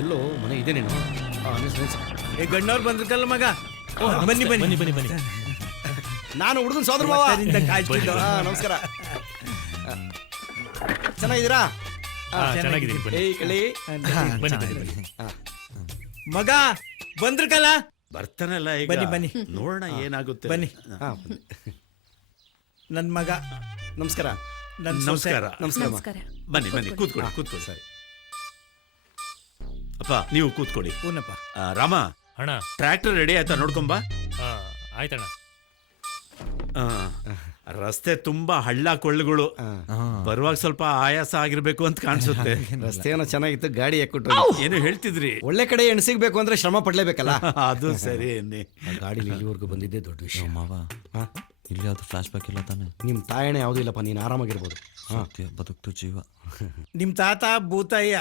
ಎಲ್ಲೋ ಮನೆ ಇದೆ ನೀನು. ಗಣ್ಣವ್ರು ಬಂದ್ರಲ್ಲ ಮಗ. ಬನ್ನಿ ಬನ್ನಿ ಬನ್ನಿ ಬನ್ನಿ ಬನ್ನಿ. ನಾನು ಹುಡುಗನ ಸೋದರ ಮಾವ. ನಮಸ್ಕಾರ. ಚೆನ್ನಾಗಿದ್ದೀರಾ? ಮಗ ಬಂದ್ರಕಲ್ಲ. ಬರ್ತಾನಲ್ಲ ಈಗ. ಬನ್ನಿ ಬನ್ನಿ ನೋಡೋಣ ಏನಾಗುತ್ತೆ. ಬನ್ನಿ. ನನ್ ಮಗ. ನಮಸ್ಕಾರ. ನಮಸ್ಕಾರ. ನಮಸ್ಕಾರ. ಬನ್ನಿ ಬನ್ನಿ ಕೂತ್ಕೊಳ್ಳಿ ಕೂತ್ಕೊಳ್ಳಿ. ಸರಿ ಅಪ್ಪ ನೀವು ಕೂತ್ಕೊಳ್ಳಿ. ಹೂನಪ್ಪ. ರಾಮ ಅಣ್ಣ ಟ್ರ್ಯಾಕ್ಟರ್ ರೆಡಿ ಆಯ್ತಾ ನೋಡ್ಕೊಂಬ. ಆಯ್ತಣ್ಣ. ರಸ್ತೆ ತುಂಬಾ ಹಳ್ಳ ಕೊಳ್ಳುಗಳು, ಬರುವಾಗ ಸ್ವಲ್ಪ ಆಯಾಸ ಆಗಿರ್ಬೇಕು ಅಂತ ಕಾಣಿಸುತ್ತೆ. ರಸ್ತೆ ಏನೋ ಚೆನ್ನಾಗಿತ್ತು, ಗಾಡಿ ಯಾಕೊಟ್ಟು ಏನು ಹೇಳ್ತಿದ್ರಿ? ಒಳ್ಳೆ ಕಡೆ ಹೆಣ್ಣು ಸಿಗ್ಬೇಕು ಅಂದ್ರೆ ಶ್ರಮ ಪಡ್ಲೇಬೇಕಲ್ಲ. ಅದು ಸರಿ. ಗಾಡಿ ಇಲ್ಲಿವರೆಗೂ ಬಂದಿದ್ದೆ ದೊಡ್ಡ ವಿಷಯ ಮಾವ. ಇಲ್ಲಿ ಯಾವ್ದು ಫ್ಲಾಶ್ ಬ್ಯಾಕ್ ಇಲ್ಲ ತಾನೆ? ನಿಮ್ ತಾಯಣೆ ಯಾವ್ದು ಇಲ್ಲಪ್ಪ, ನೀನ್ ಆರಾಮಾಗಿರ್ಬೋದು. ಬದುಕ್ತು ಜೀವ. ನಿಮ್ ತಾತ ಭೂತಯ್ಯ,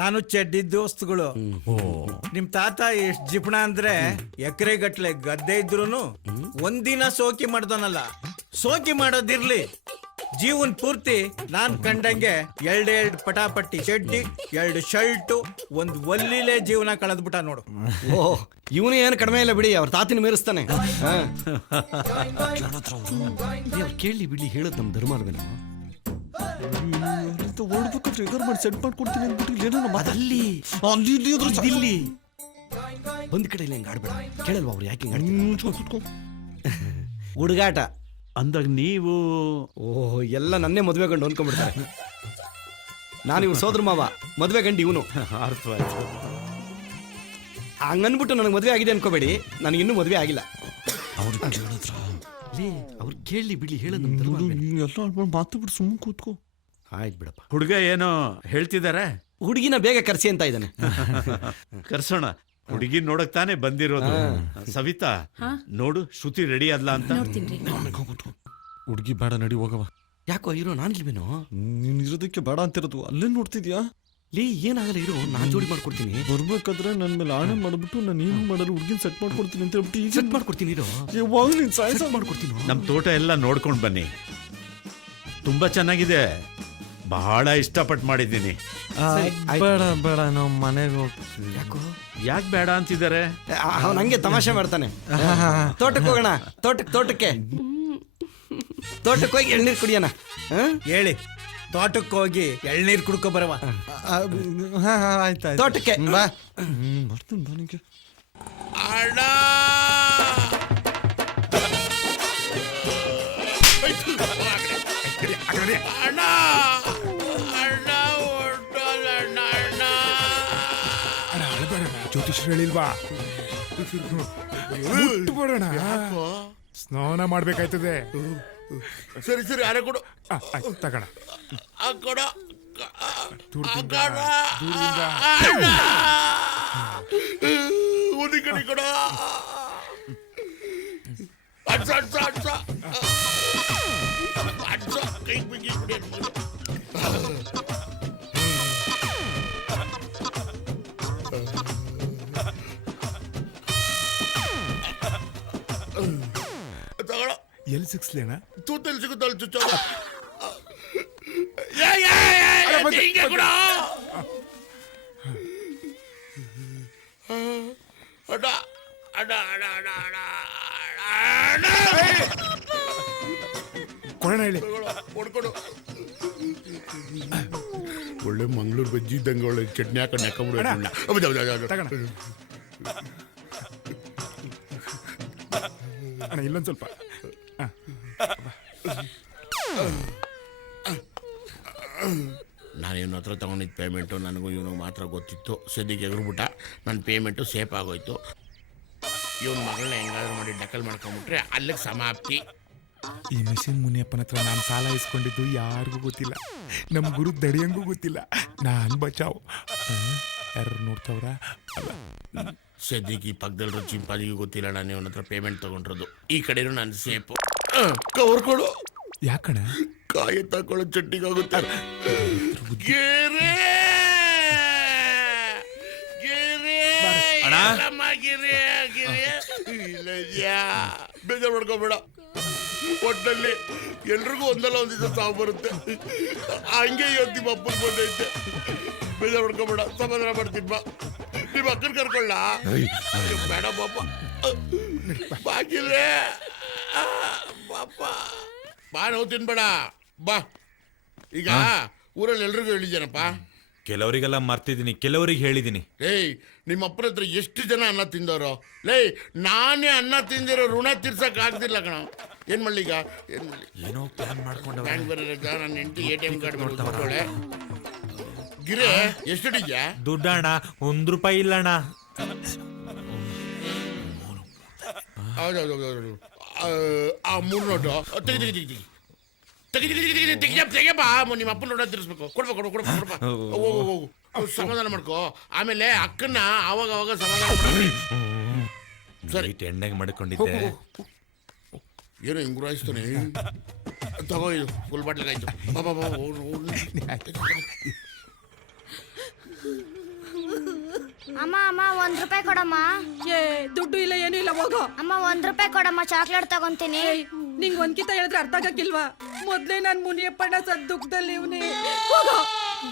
ನಾನು ಚಡ್ಡಿ ದೋಸ್ತುಗಳು. ನಿಮ್ ತಾತ ಎಷ್ಟ್ ಜಿಪಣ ಅಂದ್ರೆ ಎಕರೆ ಗಟ್ಲೆ ಗದ್ದೆ ಇದ್ರೂನು ಒಂದಿನ ಸೋಕಿ ಮಾಡ್ದನಲ್ಲ. ಸೋಕಿ ಮಾಡೋದಿರ್ಲಿ, ಜೀವನ್ ಪೂರ್ತಿ ನಾನ್ ಕಂಡಂಗೆ ಎರಡೆರಡು ಪಟಾಪಟ್ಟಿ ಚಡ್ಡಿ, 2 ಶರ್ಟು, 1 ಒಲ್ಲಿಲೆ ಜೀವನ ಕಳೆದ್ಬಿಟ್ಟ ನೋಡು. ಓಹ್, ಇವನು ಏನು ಕಡಿಮೆ ಇಲ್ಲ ಬಿಡಿ, ಅವ್ರ ತಾತಿನ ಮೇರಿಸ್ತಾನೆ. ಕೇಳಿ ಬಿಡಿ, ಹೇಳೋದು ನಮ್ ಧರ್ಮ ಅಲ್ವೇನೋ. ಓಡ್ಬೇಕಾದ್ರೆ ಎಗರ್ ಮಾಡಿ ಸೆಟ್ ಮಾಡ್ಕೊಡ್ತೀನಿ ಅಂದ್ಬಿಟ್ಟು ಏನೇನೋ ಅಲ್ಲಿ ಇಲ್ಲಿ ಬಂದ್ ಕಡೆ ಇಲ್ಲ ಹೆಂಗ್ ಆಡ್ಬೇಡ. ಕೇಳಲ್ವಾ ಅವ್ರು ಯಾಕೆ ಹುಡುಗಾಟ ಅಂದಾಗ ನೀವು? ಓಹ್, ಎಲ್ಲ ನನ್ನೇ ಮದ್ವೆ ಗಂಡು ಅನ್ಕೊಂಡ್ಬಿಡ್ತಾರೆ. ನಾನು ಇವ್ರು ಸೋದರ ಮಾವ, ಮದ್ವೆ ಗಂಡು ಇವನು. ಅರ್ಥವಾಯ್ತು. ಹಂಗನ್ಬಿಟ್ಟು ನನಗೆ ಮದ್ವೆ ಆಗಿದೆ ಅನ್ಕೋಬೇಡಿ, ನನಗಿನ್ನೂ ಮದ್ವೆ ಆಗಿಲ್ಲ. ಅವ್ರು ಕೇಳಿ ಬಿಡಿ, ಹೇಳೋದು ಎಲ್ಲ ಮಾತು ಬಿಟ್ಟು ಸುಮ್ಮನೆ ಕೂತ್ಕೋ. ಆಯ್ತು ಬಿಡಪ್ಪ. ಹುಡುಗ ಏನೋ ಹೇಳ್ತಿದ್ದಾರೆ. ಹುಡುಗಿನ ಬೇಗ ಕರ್ಸಿ ಅಂತ ಇದ್ದಾನೆ. ಕರ್ಸೋಣ. ಹುಡುಗಿ ನೋಡಕ್ ತಾನೇ ಬಂದಿರೋದು. ಸವಿತಾ ನೋಡು, ಶ್ರುತಿ ರೆಡಿ ಆದ್ಲಾ ಅಂತ. ಹುಡುಗಿ ಬೇಡ, ನಡಿ ಹೋಗವ. ಯಾಕೋ ಇರೋ, ನಾನಿಲ್ವೇನೋ? ನೀನ್ ಇರೋದಕ್ಕೆ ಬೇಡ ಅಂತಿರೋದು, ಅಲ್ಲೇ ನೋಡ್ತಿದ್ಯಾ? ಲೇ, ಏನಾಗಲ್ಲ ಇರೋ, ನಾನ್ ಜೋಡಿ ಮಾಡ್ಕೊಡ್ತೀನಿ. ಬರ್ಬೇಕಾದ್ರೆ ನನ್ ಮೇಲೆ ಆಣೆ ಮಾಡ್ಬಿಟ್ಟು ನಾನು ಏನು ಮಾಡಲು ಹುಡುಗಿನ ಸೆಟ್ ಮಾಡ್ಕೊಡ್ತೀನಿ ಅಂತ ಹೇಳ್ಬಿಟ್ಟು ಈಗ ಸೆಟ್ ಮಾಡ್ಕೊಡ್ತೀನಿ ಇರೋ. ಯಾವಾಗ ನೀನ್ ಸಾಯ್ಸ ಮಾಡ್ಕೊಡ್ತೀನಿ. ನಮ್ ತೋಟ ಎಲ್ಲ ನೋಡ್ಕೊಂಡ್ ಬನ್ನಿ, ತುಂಬಾ ಚೆನ್ನಾಗಿದೆ. ಬಹಳ ಇಷ್ಟಪಟ್ಟು ಮಾಡಿದ್ದೀನಿ. ಬೇಡ ಬೇಡ, ನಾವು ಮನೆಗೆ ಹೋಗ್ತೀವಿ. ಯಾಕೋ? ಯಾಕೆ ಬೇಡ ಅಂತಿದ್ದಾರೆ? ಅವ್ನು ಹಂಗೆ ತಮಾಷೆ ಮಾಡ್ತಾನೆ. ತೋಟಕ್ಕೆ ಹೋಗೋಣ, ತೋಟಕ್ಕೆ ಹೋಗಿ ಎಳ್ನೀರು ಕುಡಿಯೋಣ. ಹೇಳಿ, ತೋಟಕ್ಕೆ ಹೋಗಿ ಎಳ್ನೀರು ಕುಡ್ಕೊ ಬರವ. ಆಯ್ತಾಯ್ತು, ತೋಟಕ್ಕೆ ಬಾ. ಬರ್ತೀನಿ ನನಗೆ. ಜ್ಯೋತಿಷ್ಯರು ಹೇಳಿಲ್ವಾ? ಬಿಡೋಣ, ಸ್ನಾನ ಮಾಡ್ಬೇಕಾಯ್ತದೆ. ಸರಿ ಸರಿ, ಅರೆ ಕೊಡು. ತಗೋಣ. ಒಂದು ಕಡೆ ಕೊಡ. ಕೈ ಬಿಗಿ ಎಲ್ಲಿ ಸಿಕ್ಸ್ಲೇನ? ತೂತಲ್ಲಿ ಸಿಗುತ್ತಲ್ಲ ಚುಚ್ಚ. ಕೊಡೋಣ ಹೇಳಿ. ಕೊಡ್ಕೊಡು. ಒಳ್ಳೆ ಮಂಗಳೂರು ಬಜ್ಜಿ ಇದ್ದಂಗೆ ಒಳ್ಳೆ ಚಟ್ನಿ ಹಾಕೊಂಡು ನೆಕ್ಕೊಂಡ್ಬಿಡು. ಅಣ್ಣ ಇಲ್ಲೊಂದು ಸ್ವಲ್ಪ. ನಾನು ಇವನ ಹತ್ರ ತೊಗೊಂಡಿದ್ದ ಪೇಮೆಂಟು ನನಗೂ ಇವನು ಮಾತ್ರ ಗೊತ್ತಿತ್ತು. ಸದ್ಯಕ್ಕೆ ಎಗರ್ಬಿಟ್ಟ, ನನ್ನ ಪೇಮೆಂಟು ಸೇಫ್ ಆಗೋಯ್ತು. ಇವನ ಮಗಳನ್ನ ಹೆಂಗಾದ್ರೂ ಮಾಡಿ ಡಕಲ್ ಮಾಡ್ಕೊಂಬಿಟ್ರೆ ಅಲ್ಲಿಗೆ ಸಮಾಪ್ತಿ. ಈ ಮಿಷಿನ್ ಮುನಿಯಪ್ಪನ ಹತ್ರ ನಾನು ಸಾಲ ಇಸ್ಕೊಂಡಿದ್ದು ಯಾರಿಗೂ ಗೊತ್ತಿಲ್ಲ, ನಮ್ಮ ಗುರು ದಡಿಯಂಗೂ ಗೊತ್ತಿಲ್ಲ. ನಾನು ಬಚಾವ್. ಯಾರು ನೋಡ್ತಾವ್ರ? ಸದ್ಯಕ್ಕೆ ಈ ಪಕ್ಕದಲ್ಲಿರೋ ಚಿಂಪಾದಿಗೂ ಗೊತ್ತಿಲ್ಲ ನಾನು ಇವನ ಹತ್ರ ಪೇಮೆಂಟ್ ತೊಗೊಂಡಿರೋದು. ಈ ಕಡೆನೂ ನಾನು ಸೇಫು. ಕವರ್ ಕೊಡು. ಯಾಕಣ? ಕಾಯಿ ತಕೊಳ್ಳೋ ಚಟ್ಟಿಗಾಗುತ್ತೆ. ಬೇಜಾರು ಮಾಡ್ಕೋಬೇಡ. ಒಟ್ಟಲ್ಲಿ ಎಲ್ರಿಗೂ ಒಂದಲ್ಲ ಒಂದ್ ದಿವಸ ಸಾವು ಬರುತ್ತೆ. ಹಂಗೆ ಇವತ್ತು ನಿಮ್ಮ ಅಪ್ಪನ ಬಂದೈತೆ. ಬೇಜಾರು ಮಾಡ್ಕೊಬೇಡ, ಸಮಾಧಾನ ಮಾಡ್ತೀನಿ ಬಾ. ನಿಮ್ಮ ಅಕ್ಕನ ಕರ್ಕೊಳ್ಳ ಬೇಡ ಪಾಪ. ಬಾಗಿಲೇ ಪಾಪ ಬಾ, ನೋವು ತಿನ್ಬೇಡ ಬಾ. ಈಗ ಊರಲ್ಲಿ ಎಲ್ರಿಗೂ ಹೇಳಿದ್ದೇನಪ್ಪ. ಕೆಲವರಿಗೆಲ್ಲ ಮರ್ತಿದ್ದೀನಿ, ಕೆಲವರಿಗೆ ಹೇಳಿದ್ದೀನಿ. ಏಯ್, ನಿಮ್ಮ ಅಪ್ಪನ ಹತ್ರ ಎಷ್ಟು ಜನ ಅನ್ನ ತಿಂದವರು? ಲೇ, ನಾನೇ ಅನ್ನ ತಿಂದಿರೋ ಋಣ ತೀರ್ಸಕ್ ಆಗ್ತಿಲ್ಲ ಕಣ. ಏನ್ ಮಾಡ್ಲಿ ಈಗ? ಏನ್ ಮಾಡ್ಲಿ? ಏನೋ ಪ್ಲಾನ್ ಮಾಡ್ಕೊಂಡ. ಬ್ಯಾಂಕ್ ಬೇರೆ ರಜಾ, ನನ್ನ ಹೆಂಡತಿ ATM ಕಾರ್ಡ್ ಬರ್ತಾಳೆ. ಗಿರೆ ಎಷ್ಟಿದ್ಯಾ? ದುಡ್ಡಣ್ಣ ₹1 ಇಲ್ಲಣ್ಣ. ಹೌದೌದು. 3 ನೋಟು ತೆಗಿಯಪ್ಪ. ನಿಮ್ಮ ಅಪ್ಪನ ಋಣ ತೀರಿಸ್ಬೇಕು. ಕೊಡ್ಬೇಕು. ಹೋಗು ಸಮಾಧಾನ ಮಾಡ್ಕೋ. ಆಮೇಲೆ ಅಕ್ಕನ್ನ ಅವಾಗ ಸಮಾಧಾನ ಮಾಡಿ. ಸರಿ, ಎಣ್ಣೆಗೆ ಮಾಡ್ಕೊಂಡಿದ್ದೆ. ಏನು ಹಿಂಗ್ ಗುರಾಯಿಸ್ತಾನೆ? ತಗೋ, ಇದು ಫುಲ್ ಬಾಟ್ಲಿಗೆ ಆಯ್ತು. ಬಾಬಾ ಅಮ್ಮ ₹1 ಕೊಡಮ್ಮ. ದುಡ್ಡು ಇಲ್ಲ ಏನು ಇಲ್ಲ, ಹೋಗೋ. ಅಮ್ಮ ₹1 ಕೊಡಮ್ಮ, ಚಾಕ್ಲೇಟ್ ತಗೊಂತೀನಿ. ನಿಂಗ್ ಒಂದ್ಕಿತ ಹೇಳಿದ್ರೆ ಅರ್ಥ ಆಗಕ್ಕಿಲ್ವಾ? ಮೊದ್ಲೇ ನಾನ್ ಮುನಿಯಪ್ಪಣ್ಣ ಸದ್ ದುಃಖದಲ್ಲಿ ಇವ್ನಿ. ಹೋಗೋ.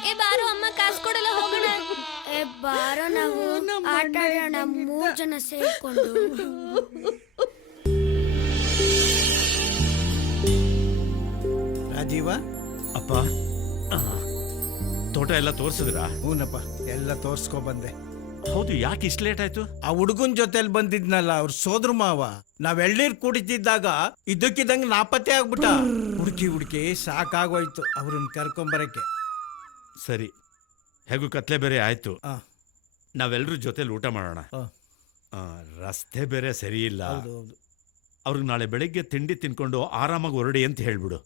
ಏ ಬಾರೋ ಅಮ್ಮ, ಕಾಸು ಕೊಡಲ್ಲ, ಹೋಗೋಣ. ಏ ಬಾರೋ, ನಾವು ಆಟ ಆಡೋಣ 3 ಜನ ಸೇರ್ಕೊಂಡು. ರಾಜೀವ, ಅಪ್ಪ, ತೋಟ ಎಲ್ಲ ತೋರ್ಸಿದ್ರಾ? ಹೂನಪ್ಪ, ಎಲ್ಲ ತೋರ್ಸ್ಕೊ ಬಂದೆ. ಹೌದು, ಯಾಕೆ ಇಷ್ಟು ಲೇಟ್ ಆಯ್ತು? ಆ ಹುಡುಗನ್ ಜೊತೆಲಿ ಬಂದಿದ್ನಲ್ಲ, ಅವ್ರ ಸೋದ್ರ ಮಾವ. ನಾವ್ ಎಳ್ನೀರ್ ಕುಡಿತಿದ್ದಾಗ ಇದ್ದಕ್ಕಿದ್ದಂಗೆ ನಾಪತ್ತೆ ಆಗ್ಬಿಟ್ಟ. ಹುಡುಕಿ ಸಾಕಾಗೋಯ್ತು ಅವ್ರನ್ನ ಕರ್ಕೊಂಬರಕ್ಕೆ. ಸರಿ, ಹೇಗೂ ಕತ್ಲೆ ಬೇರೆ ಆಯ್ತು. ಆ, ನಾವೆಲ್ಲರೂ ಜೊತೆಲಿ ಊಟ ಮಾಡೋಣ. ಆ. ರಸ್ತೆ ಬೇರೆ ಸರಿ ಇಲ್ಲ. ಹೌದು. ಅವ್ರಿಗೆ ನಾಳೆ ಬೆಳಿಗ್ಗೆ ತಿಂಡಿ ತಿನ್ಕೊಂಡು ಆರಾಮಾಗಿ ಹೊರಡಿ ಅಂತ ಹೇಳ್ಬಿಡು.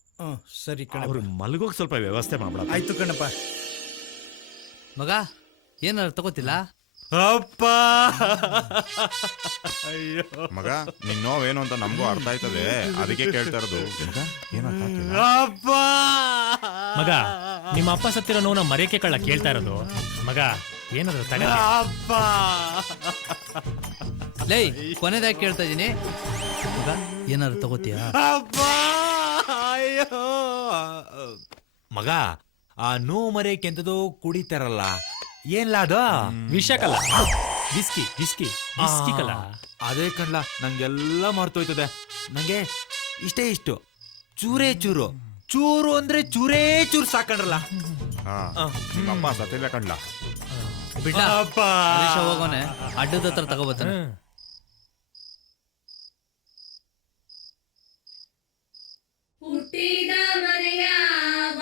ಸರಿ ಕಣ. ಅವ್ರಿಗೆ ಮಲಗೋಕ್ ಸ್ವಲ್ಪ ವ್ಯವಸ್ಥೆ ಮಾಡ್ಬಿಡ. ಆಯ್ತು ಕಣಪ್ಪ. ಮಗ, ಏನಾರು ತಗೋತಿಲ್ಲ? ಅಪ್ಪ, ಅಯ್ಯೋ ಮಗ, ನಿನ್ ನೋವೇನು ಅಂತ ನಮಗೂ ಅರ್ಥ ಆಯ್ತದೆ, ಅದಕ್ಕೆ ಕೇಳ್ತಾ ಇರೋದು. ಅಪ್ಪ. ಮಗ, ನಿಮ್ಮ ಅಪ್ಪ ಸತ್ತಿರೋ ನೋವು ಮರೆಯಕ್ಕೆ ಕಳ್ಳ ಕೇಳ್ತಾ ಇರೋದು. ಮಗ, ಏನಾದ್ರು ತಗ. ಅಪ್ಪ, ಲೈ, ಕೊನೆದಾಗಿ ಕೇಳ್ತಾ ಇದೀನಿ, ಮಗ ಏನಾದ್ರು ತಗೋತೀಯ? ಅಪ್ಪ, ಅಯ್ಯೋ. ಮಗ, ಆ ನೋವು ಮರೆಯಕ್ಕೆ ಎಂತದೋ ಕುಡಿತಾರಲ್ಲ, ಏನ್ಲ ಅದು? ವಿಷಕಲ್ಲ, ವಿಸ್ಕಿ ಕಲ್ಲ. ಅದೇ ಕಣ್ಲ, ನಂಗೆಲ್ಲ ಮರ್ತೋಯ್ತದೆ. ನಂಗೆ ಇಷ್ಟು ಚೂರೇ ಚೂರು ಅಂದ್ರೆ ಚೂರೇ ಚೂರು ಸಾಕಂಡ್ರಲ್ಲ. ನಿಮ್ಮಪ್ಪ ಸತ್ತಿಲ್ಲ ಕಣ್ಲ. ಬಿಡ್ಲ, ಹೋಗೋನೆ ಅಡ್ಡದ ಹತ್ರ ತಗೋಬತ್ತಾನೆ. ಹುಟ್ಟಿದ ಮನೆಯ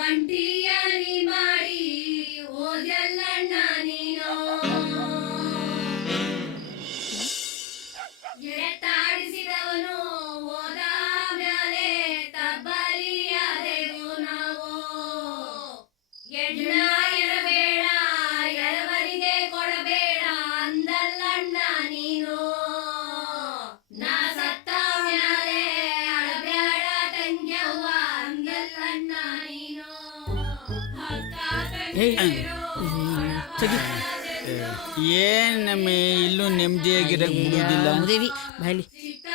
ಒಂಟಿಯಾನಿ ಮಾಡಿ ಓದಲ್ಲಣ್ಣ ನೀನು. ಎತ್ತಾಡಿಸಿದವನು ಓದ ಮ್ಯಾಲೆ ತಬ್ಬಲಿಯಾದೆವು ನಾವು. ಎಣ್ಣ ಎರಬೇಡ, ಎರವರಿಗೆ ಕೊಡಬೇಡ ಅಂದಲ್ಲಣ್ಣ ನೀನು. ನಾ ಸತ್ತ ಮ್ಯಾಲೆ ಅಳಬೇಡ ತಂಗ್ಯವ್ವ ಅಂದಲ್ಲಣ್ಣ ನೀನು. ಹಕ್ಕ ತಂಗಿರು ಏನಮ್ಮೆ ಇಲ್ಲೂ ನೆಮ್ಮದಿಯಾಗಿರಕ್ ಬಿಡುದಿಲ್ಲ. ಚಿತ್ತ